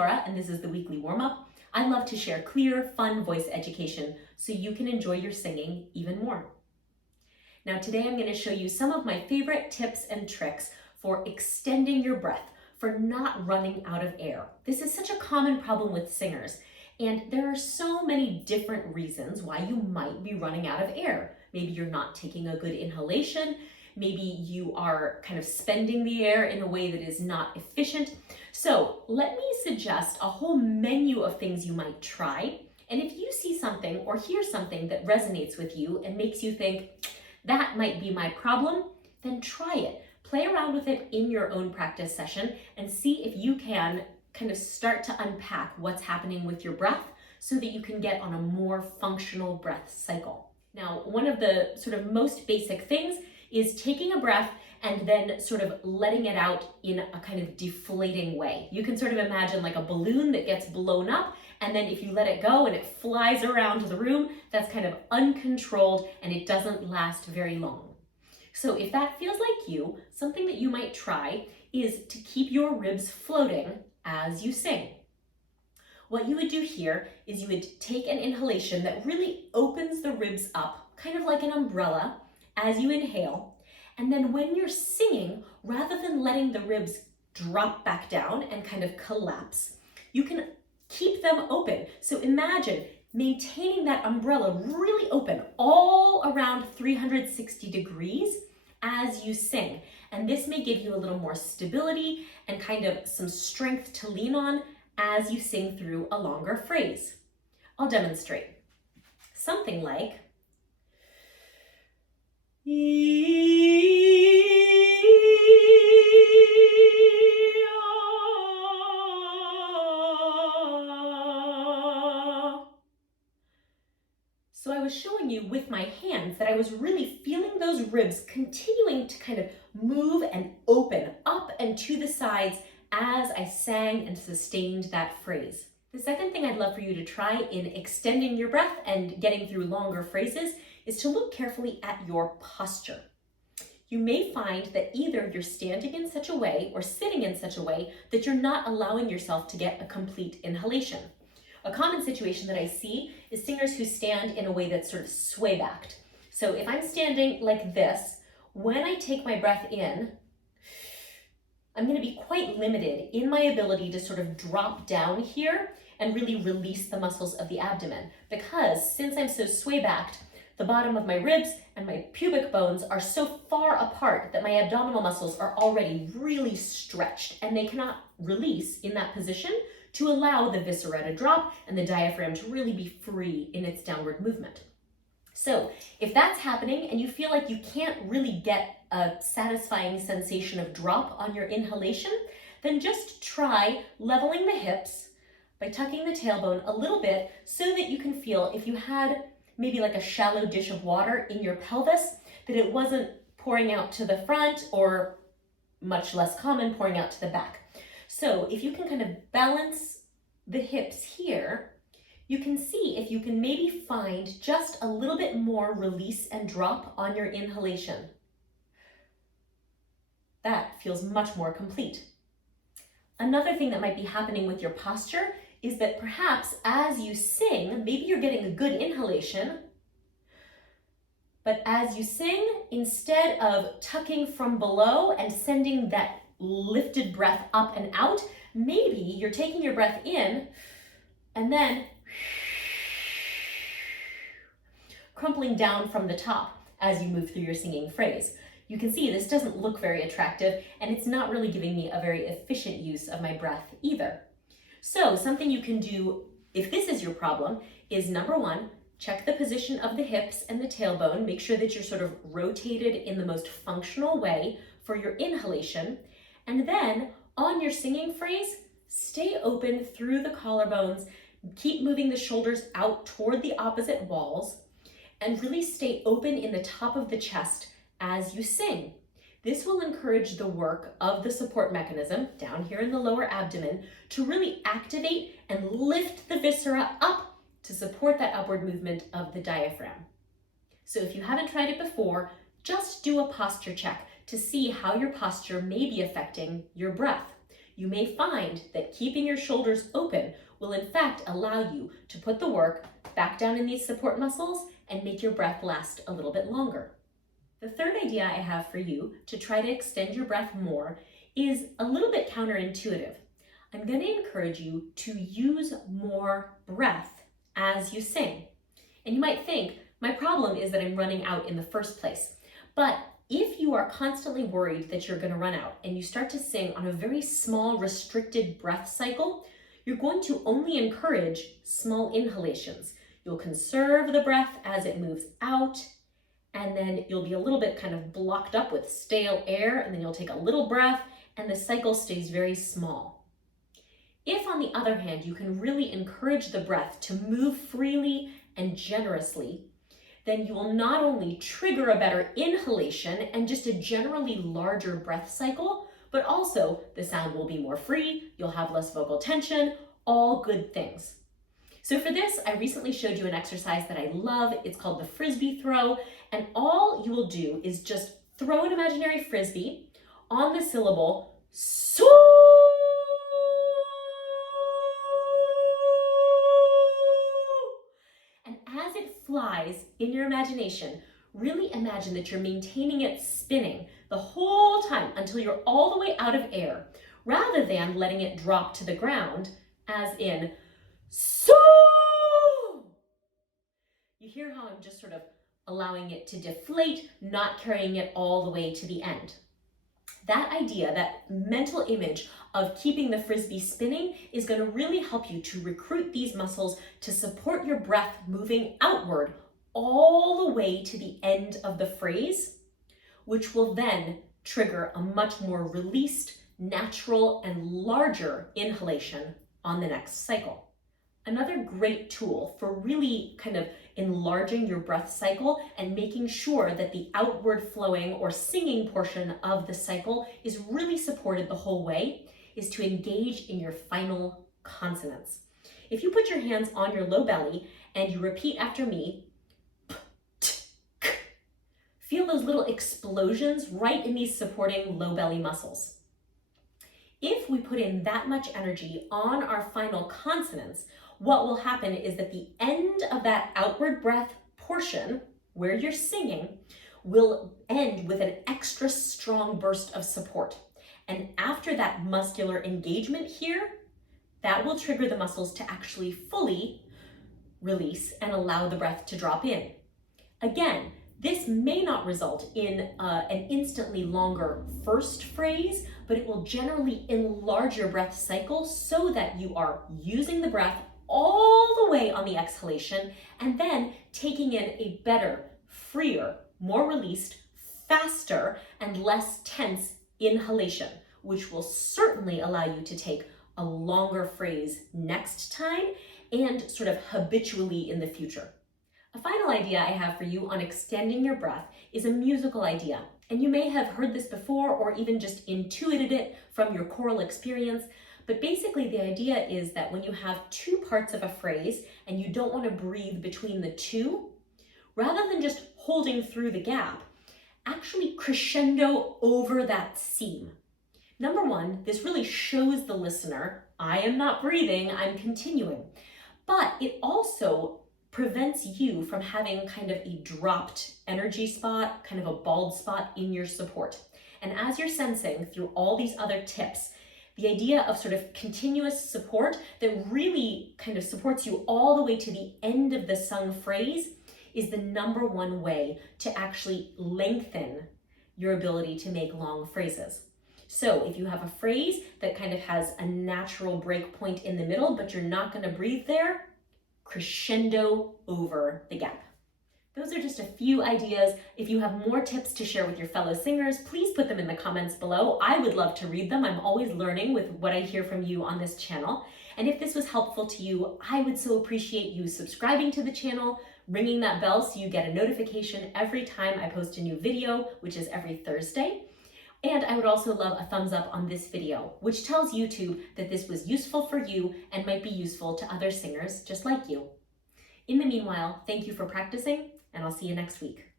Laura, and this is the weekly warm-up. I love to share clear, fun voice education so you can enjoy your singing even more. Now today I'm going to show you some of my favorite tips and tricks for extending your breath, for not running out of air. This is such a common problem with singers, and there are so many different reasons why you might be running out of air. Maybe you're not taking a good inhalation. Maybe you are kind of spending the air in a way that is not efficient. So let me suggest a whole menu of things you might try. And if you see something or hear something that resonates with you and makes you think, that might be my problem, then try it. Play around with it in your own practice session and see if you can kind of start to unpack what's happening with your breath so that you can get on a more functional breath cycle. Now, one of the sort of most basic things is taking a breath and then sort of letting it out in a kind of deflating way. You can sort of imagine like a balloon that gets blown up, and then if you let it go and it flies around the room, that's kind of uncontrolled and it doesn't last very long. So if that feels like you, something that you might try is to keep your ribs floating as you sing. What you would do here is you would take an inhalation that really opens the ribs up, kind of like an umbrella, as you inhale, and then when you're singing, rather than letting the ribs drop back down and kind of collapse, you can keep them open. So imagine maintaining that umbrella really open all around 360 degrees as you sing. And this may give you a little more stability and kind of some strength to lean on as you sing through a longer phrase. I'll demonstrate. Something like, so I was showing you with my hands that I was really feeling those ribs continuing to kind of move and open up and to the sides as I sang and sustained that phrase. The second thing I'd love for you to try in extending your breath and getting through longer phrases is to look carefully at your posture. You may find that either you're standing in such a way or sitting in such a way that you're not allowing yourself to get a complete inhalation. A common situation that I see is singers who stand in a way that's sort of sway-backed. So if I'm standing like this, when I take my breath in, I'm going to be quite limited in my ability to sort of drop down here and really release the muscles of the abdomen, because since I'm so sway-backed, the bottom of my ribs and my pubic bones are so far apart that my abdominal muscles are already really stretched and they cannot release in that position to allow the viscera to drop and the diaphragm to really be free in its downward movement. So if that's happening and you feel like you can't really get a satisfying sensation of drop on your inhalation, then just try leveling the hips by tucking the tailbone a little bit so that you can feel if you had maybe like a shallow dish of water in your pelvis, that it wasn't pouring out to the front or, much less common, pouring out to the back. So if you can kind of balance the hips here, you can see if you can maybe find just a little bit more release and drop on your inhalation. That feels much more complete. Another thing that might be happening with your posture is that perhaps as you sing, maybe you're getting a good inhalation, but as you sing, instead of tucking from below and sending that lifted breath up and out, maybe you're taking your breath in and then crumpling down from the top as you move through your singing phrase. You can see this doesn't look very attractive, and it's not really giving me a very efficient use of my breath either. So something you can do if this is your problem is, number one, check the position of the hips and the tailbone. Make sure that you're sort of rotated in the most functional way for your inhalation. And then on your singing phrase, stay open through the collarbones, keep moving the shoulders out toward the opposite walls, and really stay open in the top of the chest as you sing. This will encourage the work of the support mechanism down here in the lower abdomen to really activate and lift the viscera up to support that upward movement of the diaphragm. So if you haven't tried it before, just do a posture check to see how your posture may be affecting your breath. you may find that keeping your shoulders open will in fact allow you to put the work back down in these support muscles and make your breath last a little bit longer. The third idea I have for you to try to extend your breath more is a little bit counterintuitive. I'm going to encourage you to use more breath as you sing. And you might think, my problem is that I'm running out in the first place. But if you are constantly worried that you're going to run out and you start to sing on a very small, restricted breath cycle, you're going to only encourage small inhalations. You'll conserve the breath as it moves out, and then you'll be a little bit kind of blocked up with stale air, and then you'll take a little breath, and the cycle stays very small. If, on the other hand, you can really encourage the breath to move freely and generously, then you will not only trigger a better inhalation and just a generally larger breath cycle, but also the sound will be more free, you'll have less vocal tension, all good things. So for this, I recently showed you an exercise that I love. It's called the frisbee throw, and all you will do is just throw an imaginary frisbee on the syllable so. And as it flies in your imagination, really imagine that you're maintaining it spinning the whole time until you're all the way out of air, rather than letting it drop to the ground, as in so. You hear how I'm just sort of allowing it to deflate, not carrying it all the way to the end. That idea, that mental image of keeping the frisbee spinning is going to really help you to recruit these muscles to support your breath moving outward all the way to the end of the phrase, which will then trigger a much more released, natural, and larger inhalation on the next cycle. Another great tool for really kind of enlarging your breath cycle and making sure that the outward flowing or singing portion of the cycle is really supported the whole way is to engage in your final consonants. If you put your hands on your low belly and you repeat after me, p, t, k, feel those little explosions right in these supporting low belly muscles. If we put in that much energy on our final consonants, what will happen is that the end of that outward breath portion, where you're singing, will end with an extra strong burst of support. And after that muscular engagement here, that will trigger the muscles to actually fully release and allow the breath to drop in. Again, this may not result in an instantly longer first phrase, but it will generally enlarge your breath cycle so that you are using the breath all the way on the exhalation and then taking in a better, freer, more released, faster, and less tense inhalation, which will certainly allow you to take a longer phrase next time and sort of habitually in the future. A final idea I have for you on extending your breath is a musical idea. And you may have heard this before or even just intuited it from your choral experience. But basically the idea is that when you have two parts of a phrase and you don't want to breathe between the two, rather than just holding through the gap, actually crescendo over that seam. Number one, this really shows the listener, I am not breathing, I'm continuing. But it also prevents you from having kind of a dropped energy spot, kind of a bald spot in your support. And as you're sensing through all these other tips, the idea of sort of continuous support that really kind of supports you all the way to the end of the sung phrase is the number one way to actually lengthen your ability to make long phrases. So if you have a phrase that kind of has a natural break point in the middle, but you're not going to breathe there, crescendo over the gap. Those are just a few ideas. If you have more tips to share with your fellow singers, please put them in the comments below. I would love to read them. I'm always learning with what I hear from you on this channel. And if this was helpful to you, I would so appreciate you subscribing to the channel, ringing that bell so you get a notification every time I post a new video, which is every Thursday. And I would also love a thumbs up on this video, which tells YouTube that this was useful for you and might be useful to other singers just like you. In the meanwhile, thank you for practicing, and I'll see you next week.